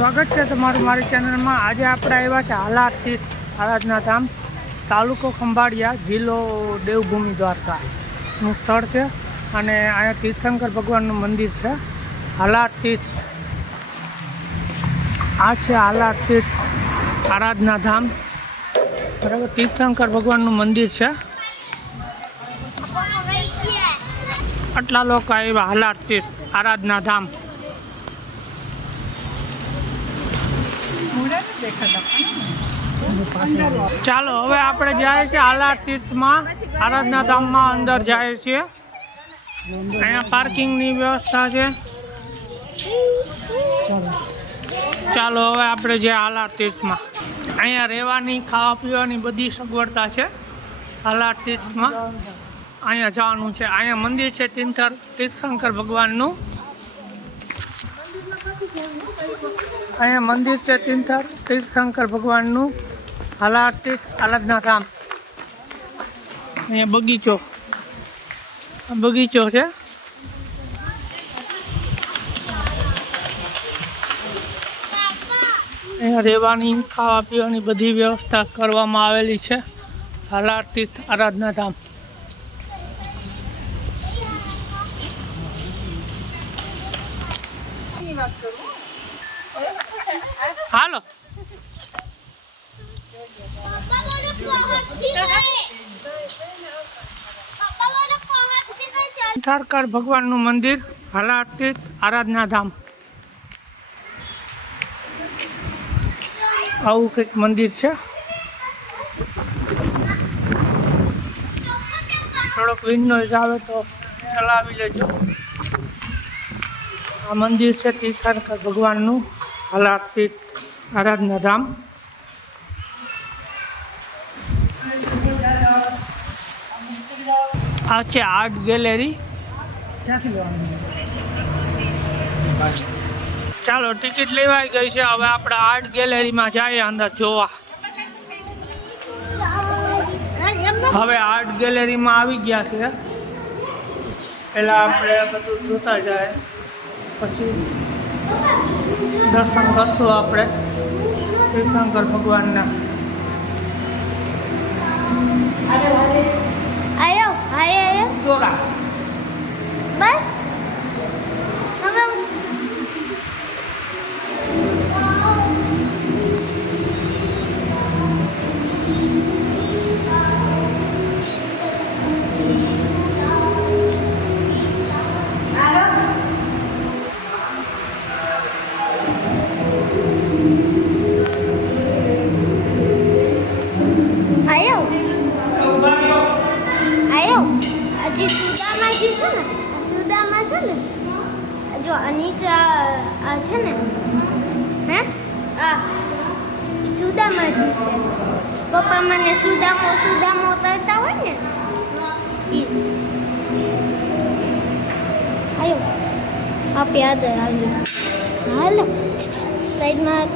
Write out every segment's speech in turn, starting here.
સ્વાગત છે તમારું મારી ચેનલમાં। આજે આપણે આવ્યા છે હાલાર તીર્થ આરાધના ધામ, તાલુકો ખંભાળિયા, જિલ્લો દેવભૂમિ દ્વારકાનું સ્થળ છે અને અહીંયા તીર્થંકર ભગવાનનું મંદિર છે। હાલાર તીર્થ આ છે હાલાર તીર્થ આરાધના ધામ, બરાબર। તીર્થંકર ભગવાનનું મંદિર છે। આટલા લોકો આવ્યા હાલાર તીર્થ આરાધના ધામ। ચાલો હવે આપણે જાય છે હાલાર તીર્થમાં, આરાધના ધામમાં અંદર જાય છે। અહીંયા પાર્કિંગની વ્યવસ્થા છે। ચાલો હવે આપણે જે હાલાર તીર્થમાં, અહીંયા રહેવાની ખાવા પીવાની બધી સગવડતા છે હાલાર તીર્થમાં। અહીંયા જવાનું છે, અહીંયા મંદિર છે તીર્થંકર ભગવાનનું। અહીંયા મંદિર છે તીર્થંકર ભગવાનનું, હાલાર તીર્થ આરાધના ધામ। અહીંયા બગીચો છે। અહીંયા રહેવાની ખાવા પીવાની બધી વ્યવસ્થા કરવામાં આવેલી છે હાલાર તીર્થ આરાધના ધામ। હાલો તીર્થંકર ભગવાનનું મંદિર, હાલાર તીર્થ આરાધના ધામ। આવું કંઈક મંદિર છે। થોડોક વિન્ડોઝ આવે તો ચલાવી લેજો। આ મંદિર છે તીર્થંકર ભગવાનનું, હાલાર તીર્થ આરાધના ધામ। આ છે આર્ટ ગેલેરી। ચાલો ટિકિટ લેવાઈ ગઈ છે, હવે આપણે આર્ટ ગેલેરીમાં જઈએ અંદર જોવા। હવે આર્ટ ગેલેરીમાં આવી ગયા છે, પહેલાં આપણે બધું જોતા જાય, પછી દર્શન કરશું આપણે તીર્થંકર ભગવાનના। જોરા બસ હવે સુદામા છે ને, જો નીચે છે ને, હે આ સુદામાજી છે। પપ્પા મને સુદામો કરતા હોય ને ઈ આયો આપે આદર આવ્યું। હાલ સાઈડમાં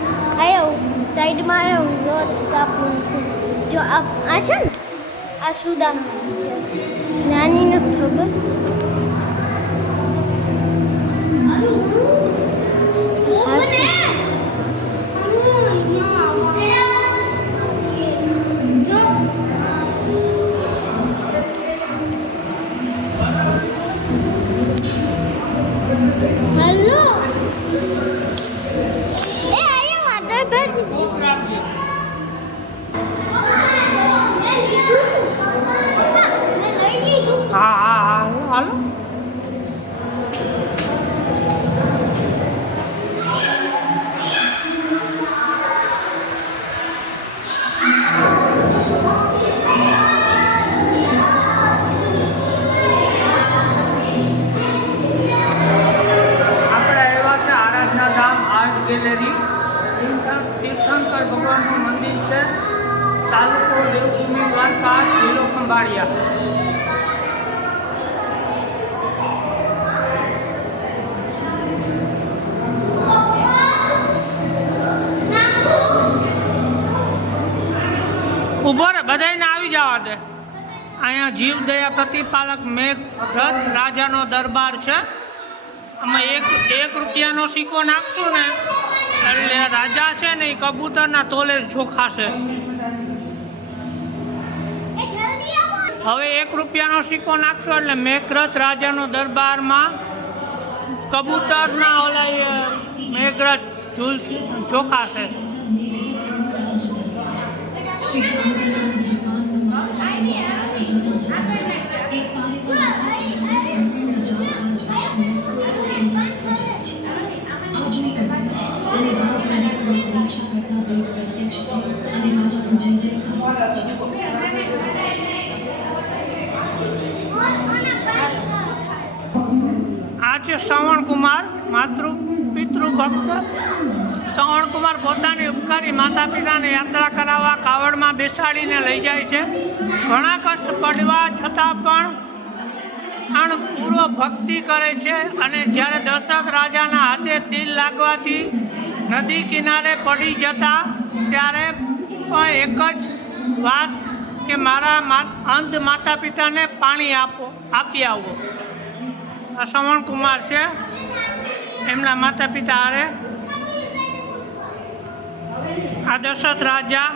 આવ્યો જો કાપું છું। જો આ છે ને, આ સુદામાજી છે, નાની નથી ખબર। હાલો ગેલેરી, તીર્થંકર ભગવાનનું મંદિર છે, તાલુકો દેવભૂમિ દ્વારકા, જિલ્લો ખંભાળિયા। ઉભો રે, બધાને આવી જવા દે। અહીંયા જીવદયા પ્રતિપાલક મેઘરથ રાજાનો દરબાર છે। આમાં એક રૂપિયાનો સિક્કો નાખશું ને એટલે રાજા છે ને એ કબૂતરના તોલે ચોખા છે. હવે 1 રૂપિયાનો સિક્કો નાખશો એટલે મેઘરથ રાજાનો દરબારમાં કબૂતરના ઓલા મેઘરથ ઝૂલ ચોખા છે. આ છે શ્રવણ કુમાર, માતૃ પિતૃ ભક્ત. શ્રવણ કુમાર પોતાની ઉપકારી માતા પિતાને યાત્રા કરાવવા કાવડમાં બેસાડીને લઈ જાય છે. ઘણા કષ્ટ પડવા છતાં પણ પૂર્વ ભક્તિ કરે છે. અને જ્યારે દશરથ રાજાના હાથે તીર લાગવાથી નદી કિનારે પડી જતા ત્યારે પણ એક જ વાત કે મારા અંધ માતા પિતાને પાણી આપી આવો. આ શ્રવણ કુમાર છે, એમના માતા પિતા હારે આ દશરથ રાજા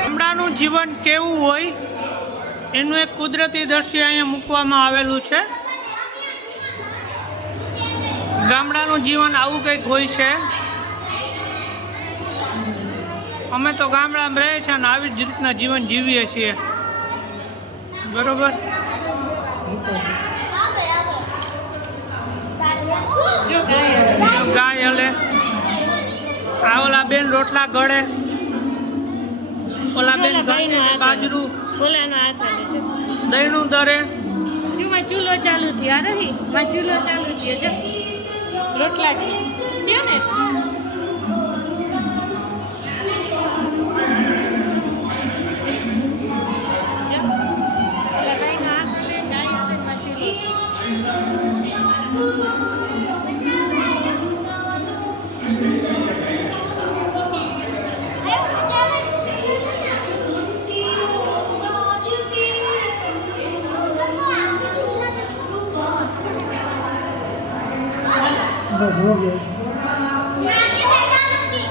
ગામડાનું જીવન કેવું હોય એનું એક કુદરતી દ્રશ્ય અહીંયા મૂકવામાં આવેલું છે. ગામડાનું જીવન આવું કંઈક હોય છે. અમે તો ગામડામાં રહીએ છીએ અને આવી જ રીતના જીવન જીવીએ છીએ. બરોબર. ગાય હલે, આ ઓલા બેન રોટલા ગળે, ઓલા બેન બાજરું દહીંનું દરે. ચૂલો ચાલુ થયો રહી ચૂલો ચાલુ થયો રોટલા થયો ને.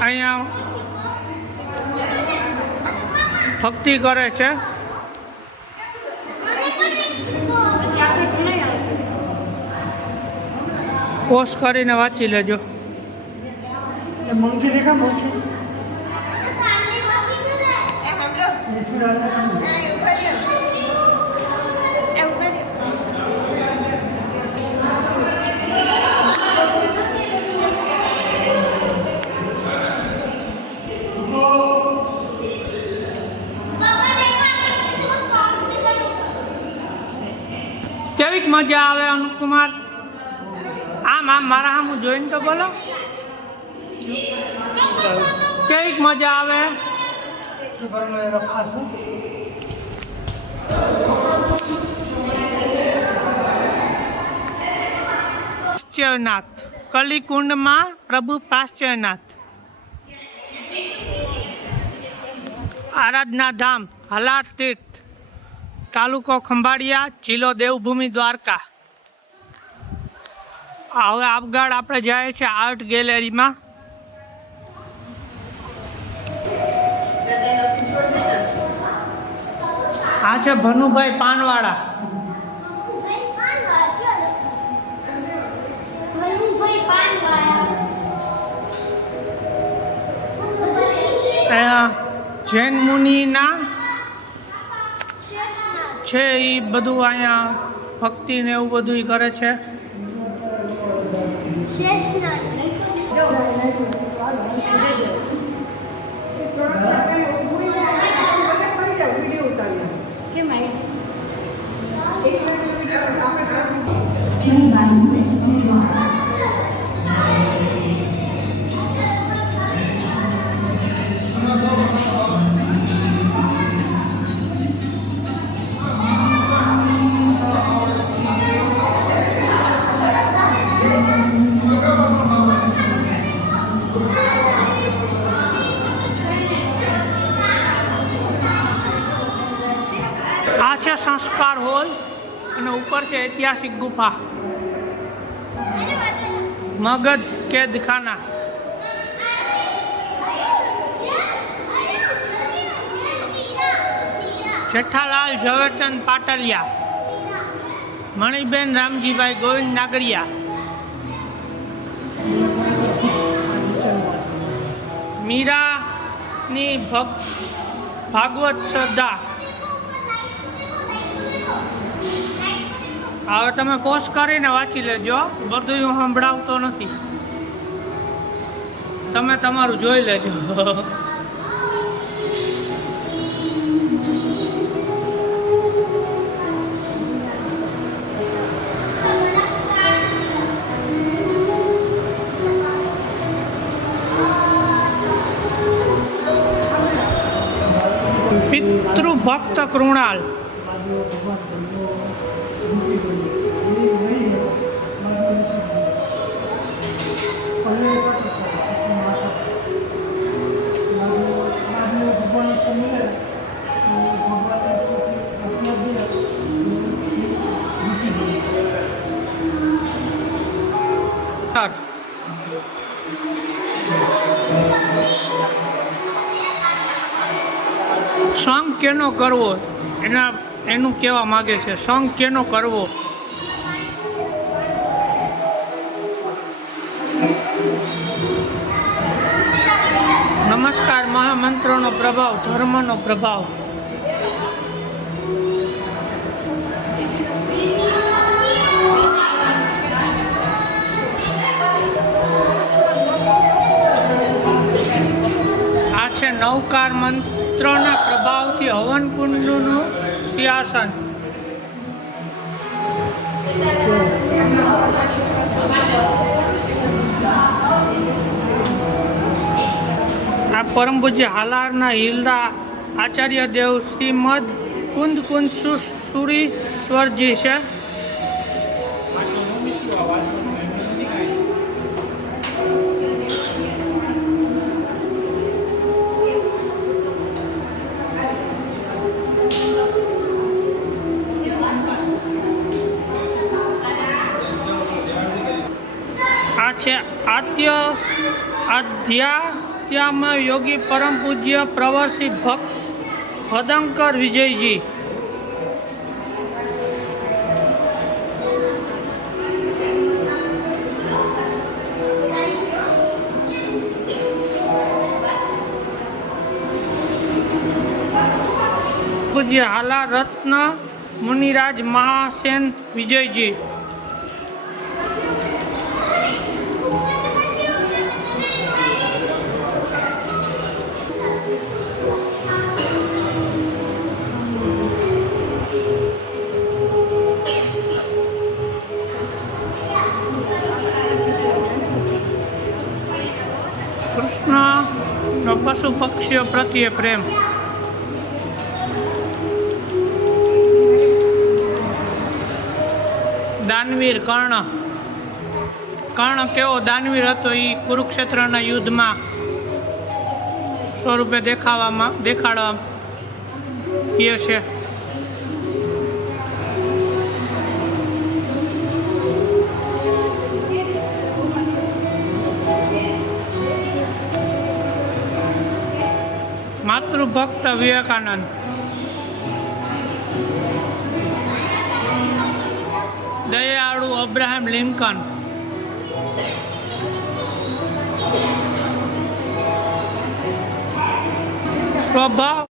અહીંયા ભક્તિ કરે છે. પોસ્ટ કરીને વાંચી લેજો. મંકી દેખા મંકી કેવીક મજા આવે અનુપકુમાર? આમ મારા સામું જોઈને તો બોલો, કેવીક મજા આવે? પાશ્ચયનાથ, કલિકુંડમાં પ્રભુ પાશ્ચયનાથ. આરાધના ધામ, હલાર તીર્થ, તાલુકો ખંભાળિયા, જિલ્લો દેવભૂમિ દ્વારકા. હવે આગળ આપણે જાય છે આર્ટ ગેલેરીમાં. આ છે ભનુભાઈ પાનવાળા. જૈન મુનિના છે એ બધું અહીંયા ભક્તિ ને એવું બધું કરે છે. આ છે સંસ્કાર હોલ અને ઉપર છે ઐતિહાસિક ગુફા. મગધ કેદખાના, જેઠાલાલ ઝવેરચંદ પાટલિયા, મણિબેન રામજીભાઈ ગોવિંદ નાગરિયા, મીરાની ભાગવત શ્રદ્ધા. હવે તમે પોસ્ટ કરીને વાંચી લેજો, બધું હું સંભળાવતો નથી, તમે તમારું જોઈ લેજો. પિતૃભક્ત કૃણાલ, સંગ કેનો કરવો એનું કહેવા માગે છે. સંગ કેનો કરવો? નમસ્કાર. મહામંત્રોનો પ્રભાવ, ધર્મનો પ્રભાવ. આ છે નવકાર મંત્રોના પ્રભાવથી હવનકુંડનું સિંહાસન. આ પરમ પૂજ્ય હાલારના હિલદા આચાર્ય દેવ શ્રીમદ કુંદ સુરીશ્વરજી છે. આ છે આધ્યાત્મ યોગી પરમ પૂજ્ય પ્રવાસી ભક્ત ભદંકર વિજયજી. પૂજ્ય હાલા રત્ન મુનિરાજ મહાસેન વિજયજી. કૃષ્ણનો પશુ પક્ષીઓ પ્રત્યે પ્રેમ. દાનવીર કર્ણ કેવો દાનવીર હતો એ કુરુક્ષેત્રના યુદ્ધમાં સ્વરૂપે દેખાડવા કહે છે. માતૃભક્ત વિવેકાનંદ. દયાળુ અબ્રાહમ લિંકન. સ્વભાવ